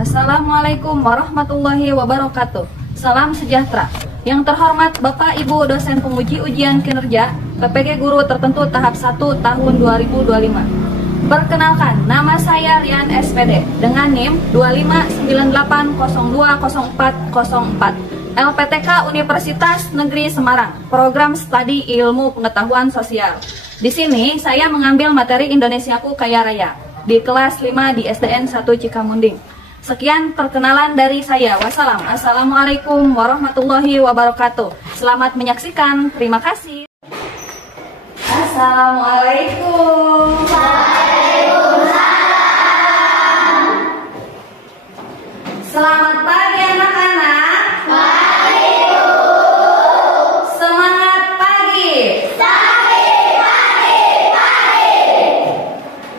Assalamualaikum warahmatullahi wabarakatuh. Salam sejahtera. Yang terhormat Bapak Ibu dosen penguji ujian kinerja PPG Guru Tertentu tahap 1 tahun 2025. Perkenalkan, nama saya Rian SPD dengan NIM 2598020404, LPTK Universitas Negeri Semarang, Program Studi Ilmu Pengetahuan Sosial. Di sini saya mengambil materi Indonesiaku Kaya Raya di kelas 5 di SDN 1 Cikamunding. Sekian perkenalan dari saya. Wassalam. Assalamualaikum warahmatullahi wabarakatuh. Selamat menyaksikan. Terima kasih. Assalamualaikum. Waalaikumsalam. Selamat pagi anak-anak. Pagi, Bu. Semangat pagi.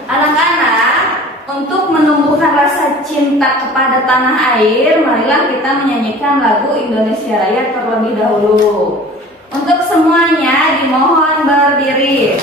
Anak-anak, untuk menumbuhkan rasa cinta kepada tanah air, marilah kita menyanyikan lagu Indonesia Raya terlebih dahulu. Untuk semuanya dimohon berdiri.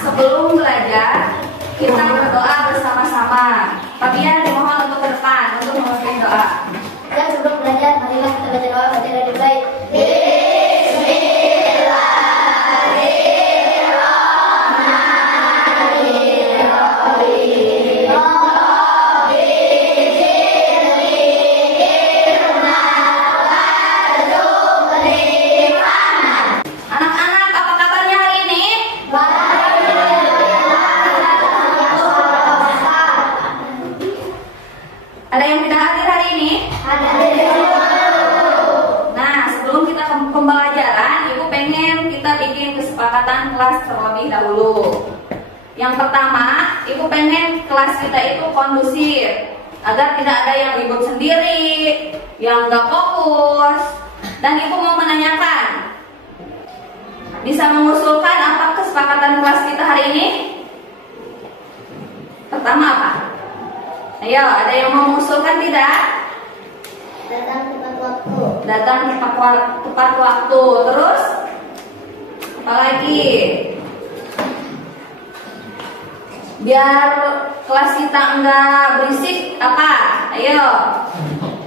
Sebelum belajar, kita berdoa bersama-sama. Fabian dimohon untuk ke depan untuk memimpin doa. Dan sebelum belajar, marilah kita baca doa bacaan yang baik. Ada yang tidak hadir hari ini? Nah, sebelum kita ke pembelajaran, Ibu pengen kita bikin kesepakatan kelas terlebih dahulu. Yang pertama, Ibu pengen kelas kita itu kondusif, agar tidak ada yang ribut sendiri, yang nggak fokus. Dan Ibu mau menanyakan, bisa mengusulkan apa kesepakatan kelas kita hari ini? Pertama apa? Ayo, ada yang mau mengusulkan tidak? Datang tepat waktu. Datang tepat waktu. Terus? Apa lagi? Biar kelas kita enggak berisik, apa? Ayo.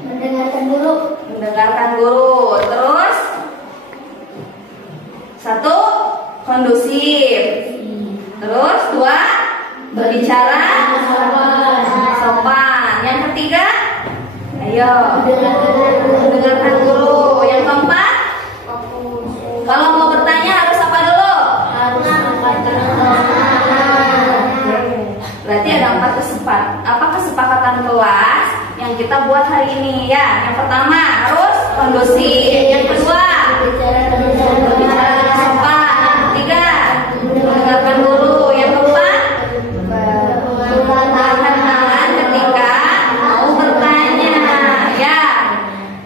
Mendengarkan guru. Mendengarkan guru. Terus? Satu, kondusif. Terus, dua, berbicara sopan. Yang ketiga, ayo mendengarkan guru. Yang keempat, kalau mau bertanya harus apa dulu? Berarti ada 4 kesepakatan kelas yang kita buat hari ini ya. Yang pertama harus kondusif. Yang kedua, berbicara sopan. Yang ketiga, mendengarkan guru. Yang keempat,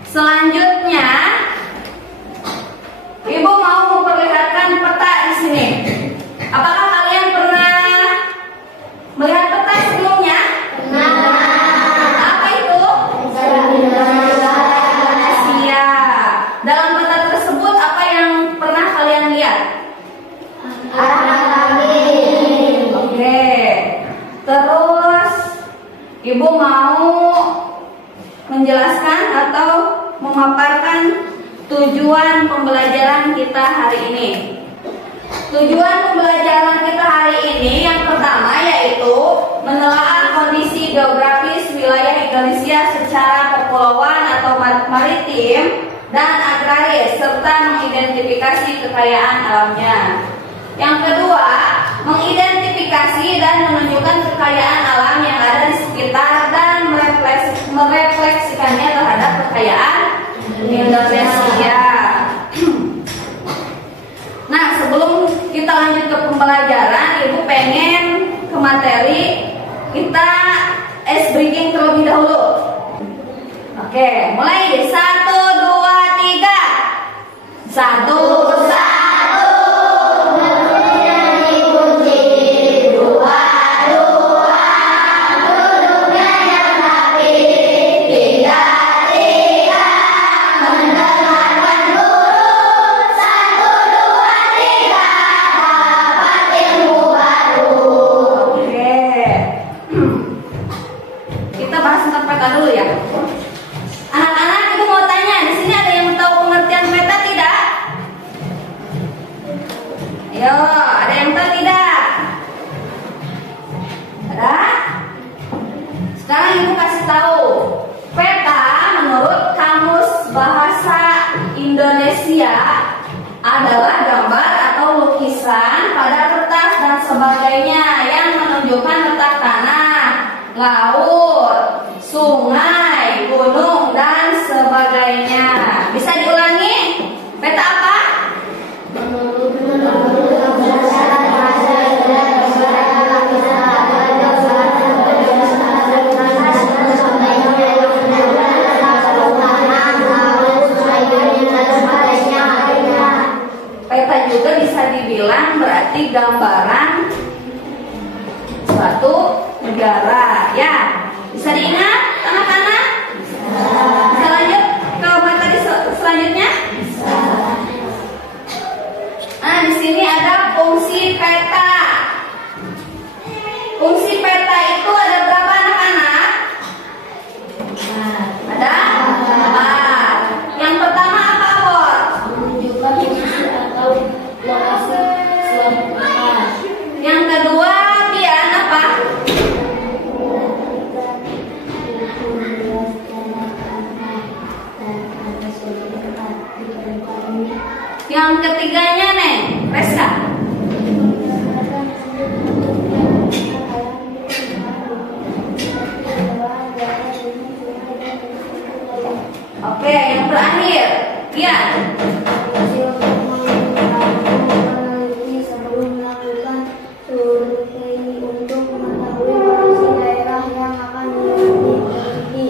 selanjutnya, Ibu mau memperlihatkan peta di sini. Apakah kalian pernah melihat peta sebelumnya? Apa itu? Indonesia. Dalam peta tersebut apa yang pernah kalian lihat? Oke. Terus Ibu mau menjelaskan atau memaparkan tujuan pembelajaran kita hari ini. Tujuan pembelajaran kita hari ini yang pertama yaitu menelaah kondisi geografis wilayah Indonesia secara kepulauan atau maritim dan agraris serta mengidentifikasi kekayaan alamnya. Yang kedua, mengidentifikasi dan menunjukkan kekayaan alam yang ada di sekitar dan merefleksikannya terhadap kekayaan Indonesia. Nah, sebelum kita lanjut ke pembelajaran, Ibu pengen ke materi, kita breaking terlebih dahulu. Oke, mulai 1, 2, 3. 1. Dulu ya, anak-anak, Ibu mau tanya, di sini ada yang tahu pengertian peta tidak? Ayo, ada yang tahu tidak? Ada? Sekarang Ibu kasih tahu, peta menurut Kamus Bahasa Indonesia adalah gambar atau lukisan pada kertas dan sebagainya yang menunjukkan letak tanah, laut, sungai, gunung, dan sebagainya. Bisa diulangi? Peta apa? Peta juga bisa dibilang berarti gambaran suatu negara, ya. Bisa diingat anak-anak? Bisa lanjut ke materi selanjutnya? Nah, di sini ada fungsi peta. Fungsi peta itu ada berapa anak-anak? Ada 4. Yang pertama apa, Bor? Menunjukkan posisi atau lokasi suatu tempat. Yang kedua, Pian, apa? Yang ketiganya, Neng, Reska. Oke, yang terakhir, Pian. Meneliti sebelum melakukan survei untuk mengetahui posisi daerah yang akan diteliti.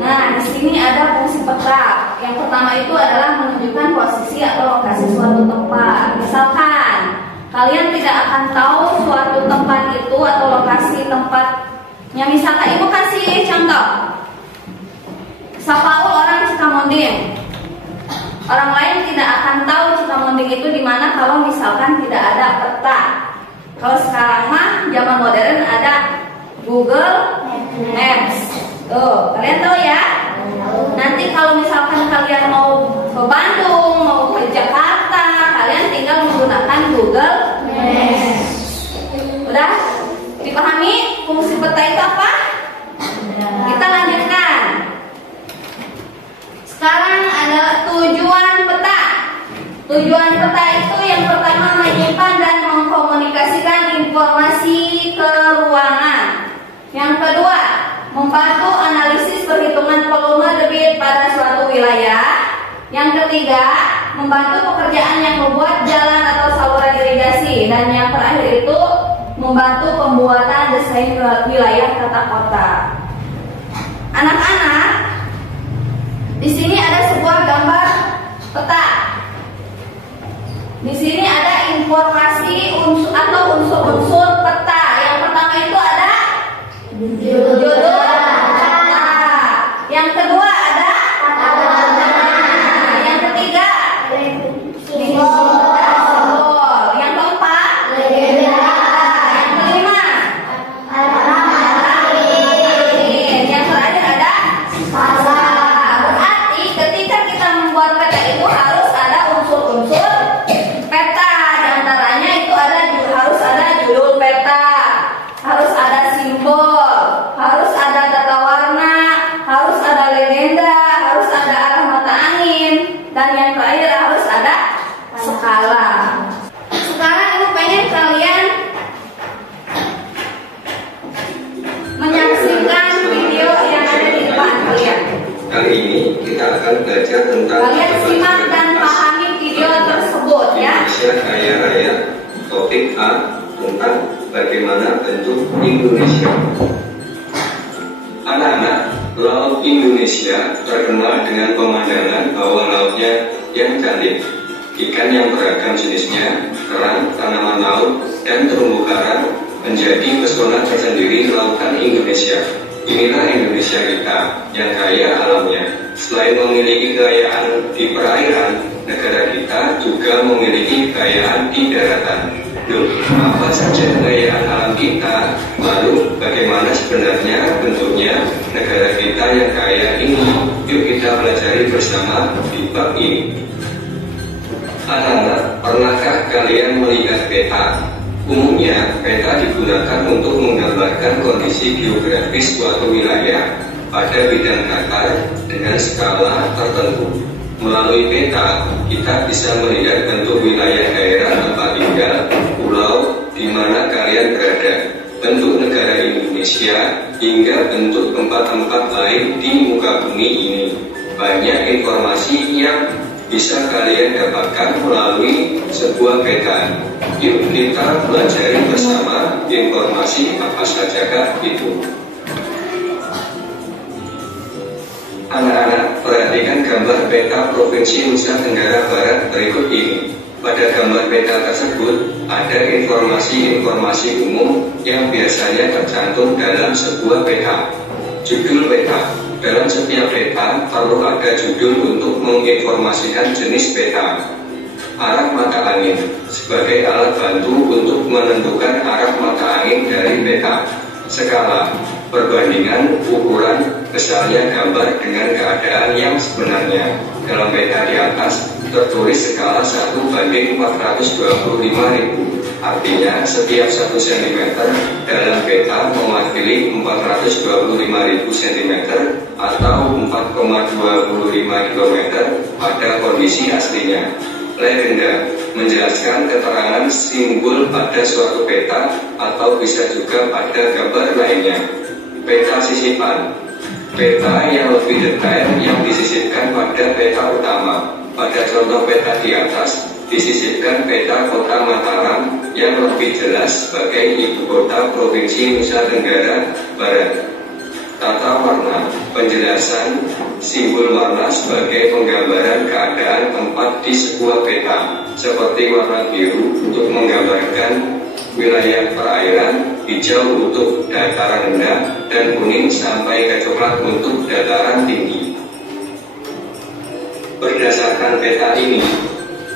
Nah, di sini ada fungsi peta. Yang pertama itu adalah menunjukkan posisi atau lokasi suatu tempat. Misalkan kalian tidak akan tahu suatu tempat itu atau lokasi tempatnya. Misalkan Ibu kasih contoh. Sapaul orang Cikamunding. Orang lain tidak akan tahu Cikamunding itu di mana kalau misalkan tidak ada peta. Kalau sekarang mah zaman modern ada Google Maps. Tuh, kalian tahu ya? Nanti kalau misalkan kalian mau ke Bandung, mau ke Jakarta, kalian tinggal menggunakan Google Maps. Udah dipahami fungsi peta itu apa? Kita lanjutkan. Sekarang ada tujuan peta. Tujuan peta itu yang pertama menyimpan dan mengkomunikasikan informasi ke ruangan. Yang kedua, membantu analisis perhitungan volume debit pada suatu wilayah. Yang ketiga, membantu pekerjaan yang membuat jalan atau saluran irigasi. Dan yang terakhir itu membantu pembuatan desain wilayah tata kota. Anak-anak, di sini ada sebuah gambar peta. Di sini ada informasi atau unsur-unsur peta. Yang pertama itu ada judul peta. Yang kedua ada yang ketiga simbol. Yang keempat yang kelima yang terakhir ada skala. Berarti ketika kita membuat peta itu harus ada unsur-unsur peta. Di akan belajar tentang kalian simak dan pahami video tersebut ya. Indonesia Kaya Raya. Topik A tentang bagaimana bentuk Indonesia. Anak-anak, Laut Indonesia terkenal dengan pemandangan bawah lautnya yang cantik, ikan yang beragam jenisnya, kerang, tanaman laut, dan terumbu karang menjadi pesona tersendiri lautan Indonesia. Inilah Indonesia kita yang kaya alamnya. Selain memiliki kekayaan di perairan, negara kita juga memiliki kekayaan di daratan. Loh, apa saja kekayaan alam kita? Lalu bagaimana sebenarnya bentuknya negara kita yang kaya ini? Yuk kita pelajari bersama di bab ini. Anak-anak, pernahkah kalian melihat peta? Umumnya, peta digunakan untuk menggambarkan kondisi geografis suatu wilayah pada bidang datar dengan skala tertentu. Melalui peta, kita bisa melihat bentuk wilayah daerah tempat tinggal, pulau di mana kalian berada, bentuk negara Indonesia, hingga bentuk tempat-tempat lain di muka bumi ini. Banyak informasi yang bisa kalian dapatkan melalui sebuah peta. Yuk kita pelajari bersama informasi apa sajakah itu. Anak-anak, perhatikan gambar peta Provinsi Nusa Tenggara Barat berikut ini. Pada gambar peta tersebut, ada informasi-informasi umum yang biasanya tercantum dalam sebuah peta. Judul peta. Dalam setiap peta perlu ada judul untuk menginformasikan jenis peta. Arah mata angin sebagai alat bantu untuk menentukan arah mata angin dari peta. Skala, perbandingan ukuran besarnya gambar dengan keadaan yang sebenarnya. Dalam peta di atas tertulis skala 1:425.000. Artinya setiap 1 cm dalam peta mewakili 425.000 cm atau 4,25 km pada kondisi aslinya. Legenda menjelaskan keterangan simbol pada suatu peta atau bisa juga pada gambar lainnya. Peta sisipan, peta yang lebih detail yang disisipkan pada peta utama. Pada contoh peta di atas disisipkan peta kota Mataram yang lebih jelas sebagai ibu kota Provinsi Nusa Tenggara Barat. Tata warna, penjelasan simbol warna sebagai penggambaran keadaan tempat di sebuah peta, seperti warna biru untuk menggambarkan wilayah perairan, hijau untuk dataran rendah, dan kuning sampai ke coklat untuk dataran tinggi. Berdasarkan peta ini,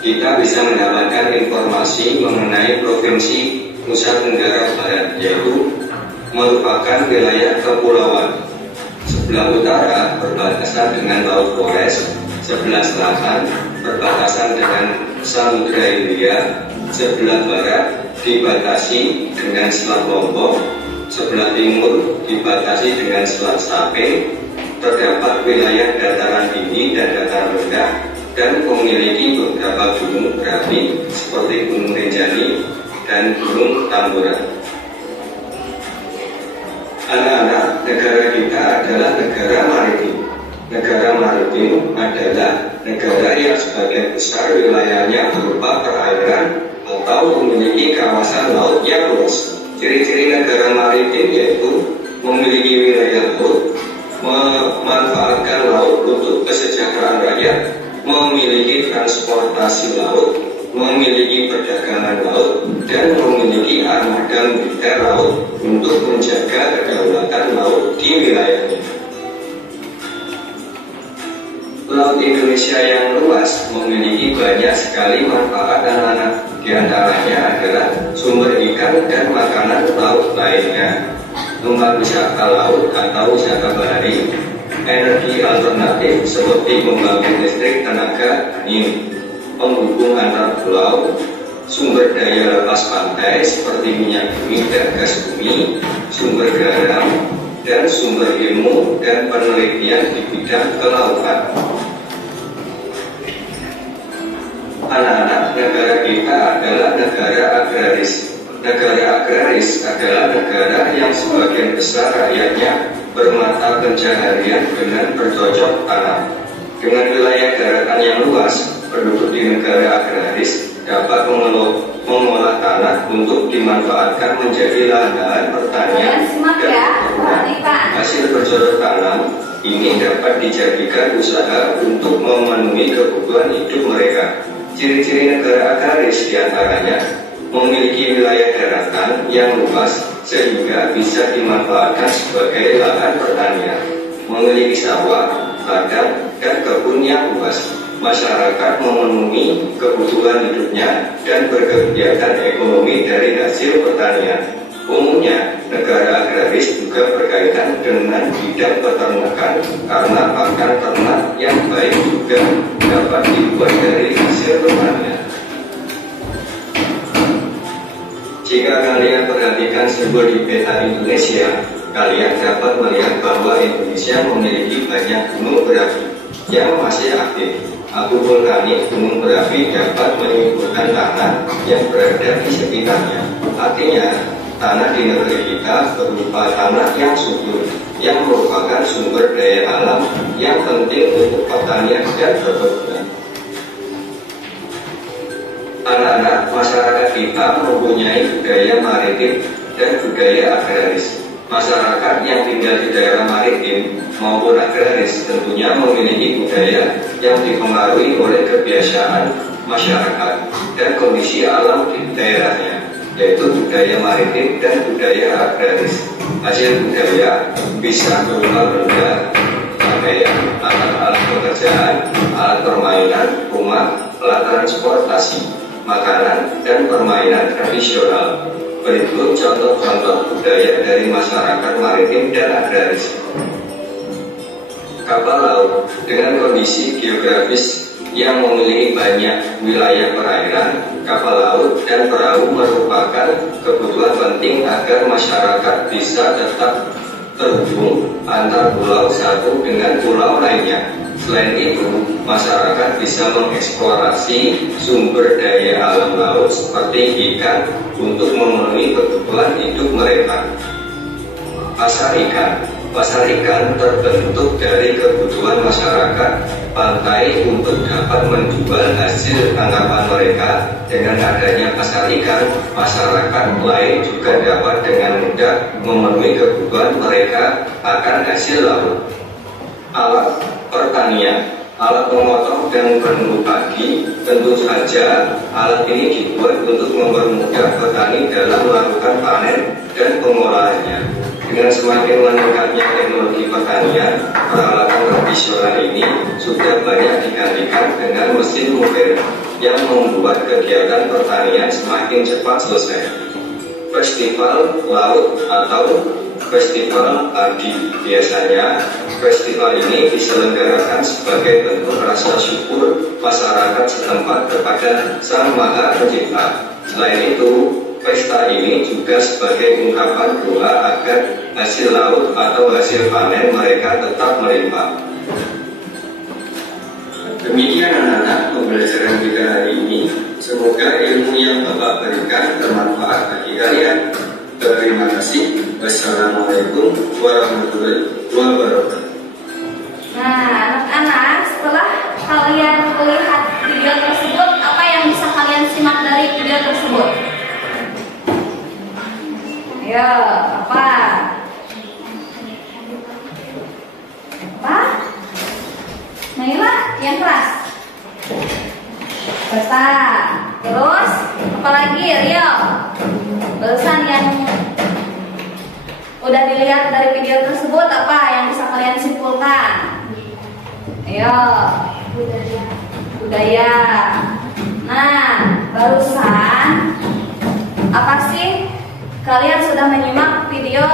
kita bisa mendapatkan informasi mengenai Provinsi Nusa Tenggara Barat, yaitu merupakan wilayah kepulauan. Sebelah utara berbatasan dengan Laut Flores, sebelah selatan berbatasan dengan Samudra Hindia, sebelah barat dibatasi dengan Selat Lombok, sebelah timur dibatasi dengan Selat Sape. Terdapat wilayah dataran tinggi dan dataran rendah, dan memiliki beberapa gunung berapi seperti Gunung Rinjani dan Gunung Tamburan. Anak-anak, negara kita adalah negara maritim. Negara maritim adalah negara yang sebagian besar wilayahnya berupa perairan atau memiliki kawasan laut yang luas. Ciri-ciri negara maritim yaitu memiliki wilayah laut, memanfaatkan laut untuk kesejahteraan rakyat, memiliki transportasi laut, memiliki perdagangan laut, dan memiliki armada militer laut untuk menjaga kedaulatan laut di wilayahnya. Laut Indonesia yang luas memiliki banyak sekali manfaat anak-anak. Di antaranya adalah sumber ikan dan makanan laut lainnya, tempat wisata laut atau wisata bahari, energi alternatif seperti pembangkit listrik tenaga angin, penghubung antar pulau, sumber daya lepas pantai seperti minyak bumi dan gas bumi, sumber garam, dan sumber ilmu dan penelitian di bidang kelautan. Anak-anak, negara kita adalah negara agraris. Negara agraris adalah negara yang sebagian besar rakyatnya bermata pencaharian dengan bercocok tanam. Dengan wilayah daratan yang luas, penduduk di negara agraris dapat mengolah tanah untuk dimanfaatkan menjadi lahan pertanian dan perkebunan. Hasil bercocok tanam ini dapat dijadikan usaha untuk memenuhi kebutuhan hidup mereka. Ciri-ciri negara agraris diantaranya memiliki wilayah daratan yang luas sehingga bisa dimanfaatkan sebagai lahan pertanian, memiliki sawah, ladang, dan kebun yang luas. Masyarakat memenuhi kebutuhan hidupnya dan berkegiatan ekonomi dari hasil pertanian. Umumnya, negara agraris juga berkaitan dengan bidang peternakan karena pakan ternak yang baik juga dapat dibuat dari hasil pertanian. Jika kalian perhatikan simbol di peta Indonesia, kalian dapat melihat bahwa Indonesia memiliki banyak gunung berapi yang masih aktif. Abu vulkanik gunung berapi dapat menimbulkan tanah yang berada di sekitarnya. Artinya, tanah di negeri kita berupa tanah yang subur, yang merupakan sumber daya alam yang penting untuk pertanian dan perkebunan. Anak-anak, masyarakat kita mempunyai budaya maritim dan budaya agraris. Masyarakat yang tinggal di daerah maritim maupun agraris tentunya memiliki budaya yang dipengaruhi oleh kebiasaan masyarakat dan kondisi alam di daerahnya, yaitu budaya maritim dan budaya agraris. Hasil budaya bisa berupa benda, pakaian, alat-alat pekerjaan, alat permainan, rumah, alat transportasi, makanan, dan permainan tradisional. Berikut contoh-contoh budaya dari masyarakat maritim dan agraris. Kapal laut dengan kondisi geografis yang memiliki banyak wilayah perairan, kapal laut dan perahu merupakan kebutuhan penting agar masyarakat bisa tetap terhubung antar pulau satu dengan pulau lainnya. Selain itu, masyarakat bisa mengeksplorasi sumber daya alam laut seperti ikan untuk memenuhi kebutuhan hidup mereka. Pasar ikan terbentuk dari kebutuhan masyarakat pantai untuk dapat menjual hasil tangkapan mereka. Dengan adanya pasar ikan, masyarakat lain juga dapat dengan mudah memenuhi kebutuhan mereka akan hasil laut. Alat pertanian, alat memotong dan penuh padi, tentu saja alat ini dibuat untuk mempermudah petani dalam melakukan panen dan pengolahannya. Dengan semakin meningkatnya teknologi pertanian, peralatan tradisional ini sudah banyak digantikan dengan mesin modern yang membuat kegiatan pertanian semakin cepat selesai. Festival laut atau festival padi. Biasanya festival ini diselenggarakan sebagai bentuk rasa syukur masyarakat setempat kepada Sang Maha Pencipta. Selain itu, pesta ini juga sebagai ungkapan doa agar hasil laut atau hasil panen mereka tetap melimpah. Demikian anak-anak pembelajaran kita hari ini. Semoga ilmu yang Bapak berikan bermanfaat bagi kalian. Terima kasih. Wassalamualaikum warahmatullahi wabarakatuh. Nah, anak-anak, setelah kalian melihat video tersebut, apa yang bisa kalian simak dari video tersebut? Ya, apa? Apa? Naila, yang keras. Peta. Terus, apa lagi, Rio? Barusan yang udah dilihat dari video tersebut, apa yang bisa kalian simpulkan? Ayo. Budaya. Nah, barusan apa sih? Kalian sudah menyimak video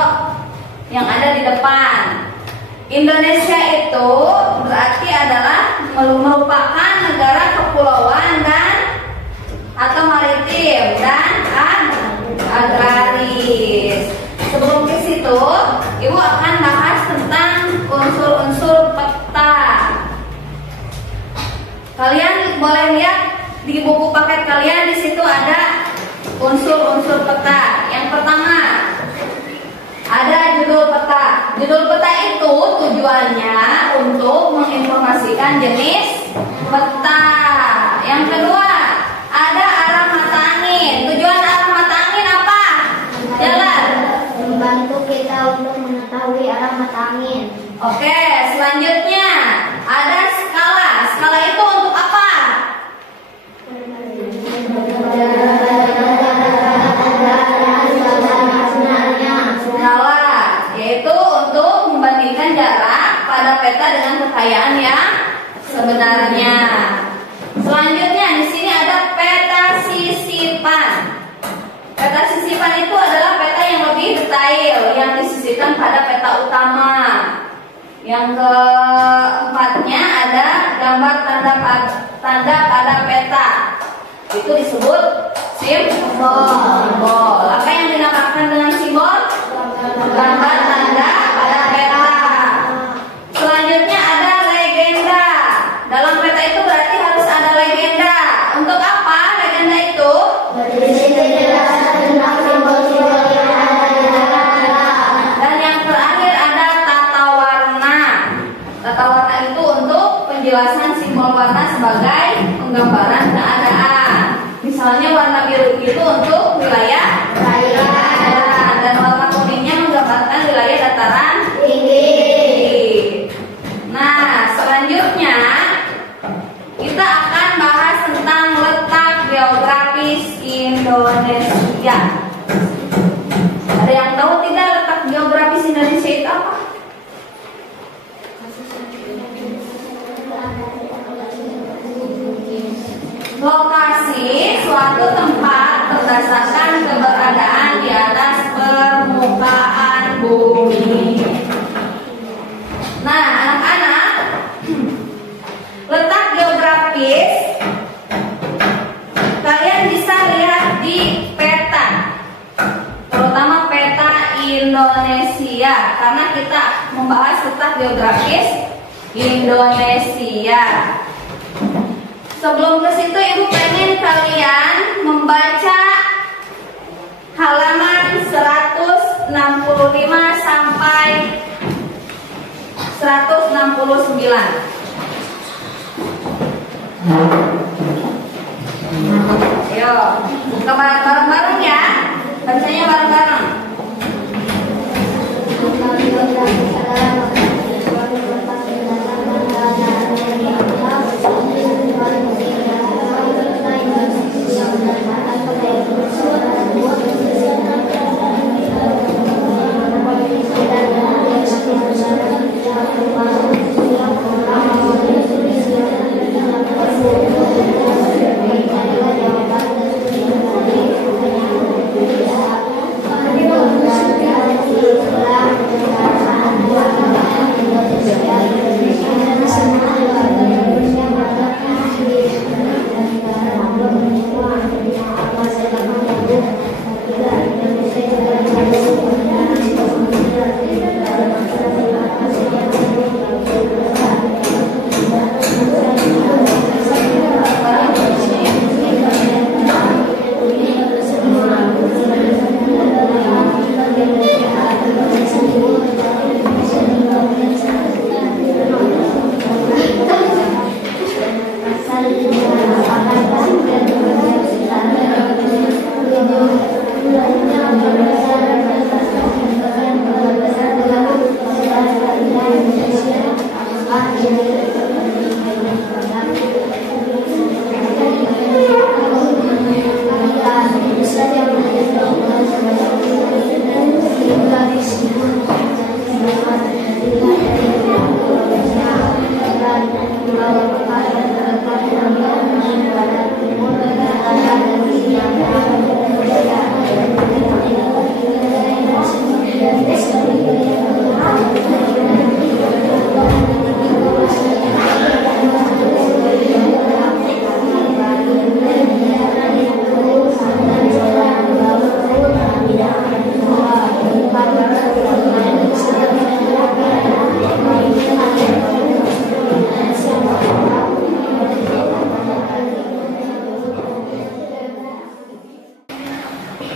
yang ada di depan. Indonesia itu berarti adalah merupakan negara kepulauan dan atau maritim dan agraris. Sebelum ke situ, Ibu akan bahas tentang unsur-unsur peta. Kalian boleh lihat di buku paket kalian, di situ ada unsur-unsur peta. Yang pertama, ada judul peta. Judul peta itu tujuannya untuk menginformasikan jenis peta. Yang kedua, ada arah mata angin. Tujuan arah mata angin apa? Jalan. Membantu kita untuk mengetahui arah mata angin. Oke, selanjutnya ada skala. Skala itu untuk apa? Skala yaitu untuk membandingkan jarak pada peta dengan kekayaan yang sebenarnya. Selanjutnya di sini ada peta sisipan. Peta sisipan itu adalah peta yang lebih detail yang disisipkan pada peta utama. Yang keempatnya ada gambar tanda pada peta. Itu disebut simbol. Apa yang dinamakan dengan simbol? Gambar tanda pada peta. Selanjutnya ada legenda. Dalam peta itu berarti harus ada legenda. Untuk apa legenda itu? Dan yang terakhir ada tata warna. Tata warna itu untuk penjelasan simbol warna sebagai penggambaran keadaan. Misalnya warna biru itu untuk wilayah perairan, dan warna kuningnya menggambarkan wilayah dataran tinggi. Nah, selanjutnya kita akan bahas tentang letak geografis Indonesia. Ada yang tahu tidak letak geografis Indonesia itu apa? Lokasi suatu tempat berdasarkan keberadaan di atas permukaan bumi. Nah, anak-anak, letak geografis kalian bisa lihat di peta, terutama peta Indonesia, karena kita membahas letak geografis Indonesia. Sebelum ke situ, Ibu pengen kalian membaca halaman 165 sampai 169. Ayo, buka bareng-bareng ya. Bacanya bareng-bareng.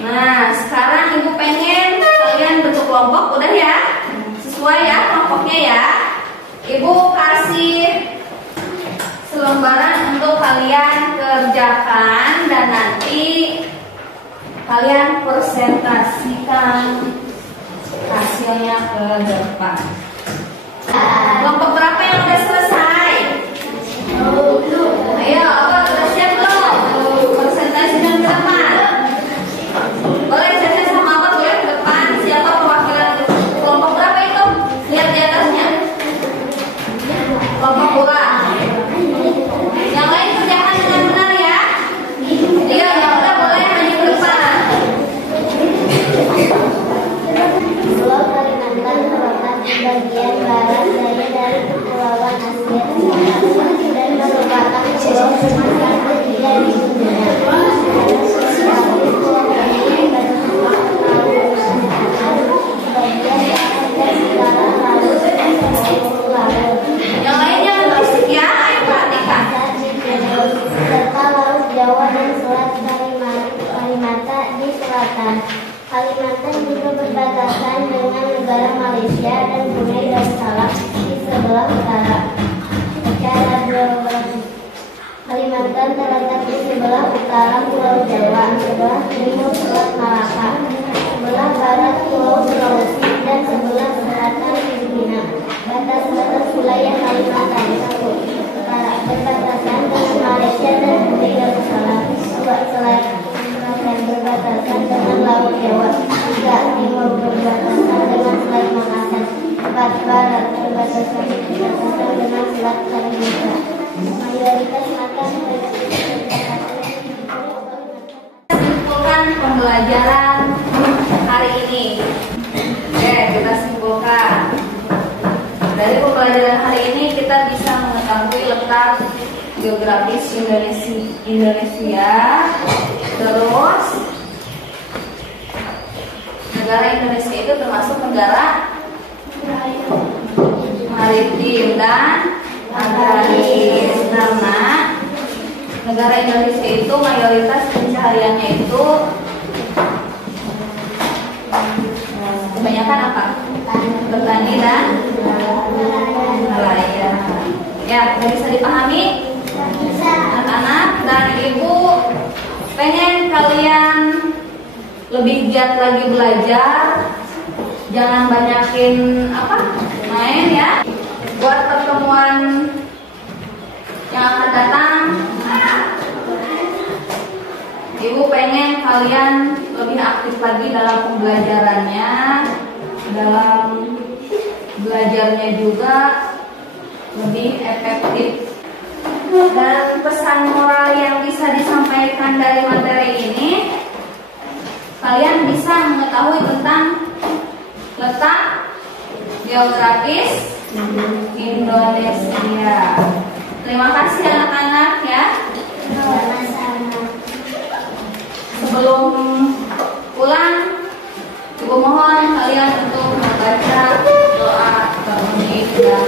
Nah, sekarang Ibu pengen kalian bentuk kelompok, udah ya? Sesuai ya Oke ya. Ibu kasih selembaran untuk kalian kerjakan dan nanti kalian presentasikan hasilnya ke depan. Kelompok berapa yang udah selesai? Ayo, apa udah siap belum? Presentasikan ke depan. Boleh saya sama apa boleh ke depan? Siapa perwakilan kelompok berapa itu? Lihat di atasnya. Kelompok kurang. Yang lain kerjakan dengan benar ya. Iya, yang udah boleh maju ke depan. Pulau Kalimantan terletak di bagian barat daya dari Kepulauan Asia Tenggara dan merupakan pulau terbesar ketiga di dunia. Pulau ini bertempat bagian barat dan utara laut laut. Yang lainnya berisik ya, ayo perhatikan. Serta Laut Jawa dan Selat Kalimantan di selatan. Kalimantan juga berbatasan dengan negara Malaysia dan Brunei Darussalam di sebelah utara. Secara geografis, Kalimantan terletak di sebelah utara Pulau Jawa, sebelah timur Selat Malaka, sebelah barat Pulau Sulawesi, dan sebelah selatan Filipina. Batas-batas wilayah Kalimantan: 1. Utara berbatasan dengan Malaysia dan Brunei Darussalam. 2. Selatan berbatasan dengan Laut Jawa. 3. Timur berbatasan dengan Selat Makassar. 4. Barat berbatasan dengan Selat Kalimantan. Mayoritas makan Simpulkan pembelajaran hari ini. Oke, kita simpulkan. Dari pembelajaran hari ini kita bisa mengetahui letak geografis Indonesia. Terus negara Indonesia itu termasuk negara maritim dan agraris, karena negara Indonesia itu mayoritas pencahariannya itu kebanyakan apa? Petani dan nelayan. Ya, bisa dipahami anak-anak, dan ibu pengen kalian lebih giat lagi belajar. Jangan banyakin main ya. Buat pertemuan yang akan datang, ibu pengen kalian lebih aktif lagi dalam pembelajarannya, dalam belajarnya juga lebih efektif. Dan pesan moral yang bisa disampaikan dari materi ini, kalian bisa mengetahui tentang letak geografis Indonesia. Terima kasih anak-anak ya. Sebelum pulang, ibu mohon kalian untuk membaca doa kemudian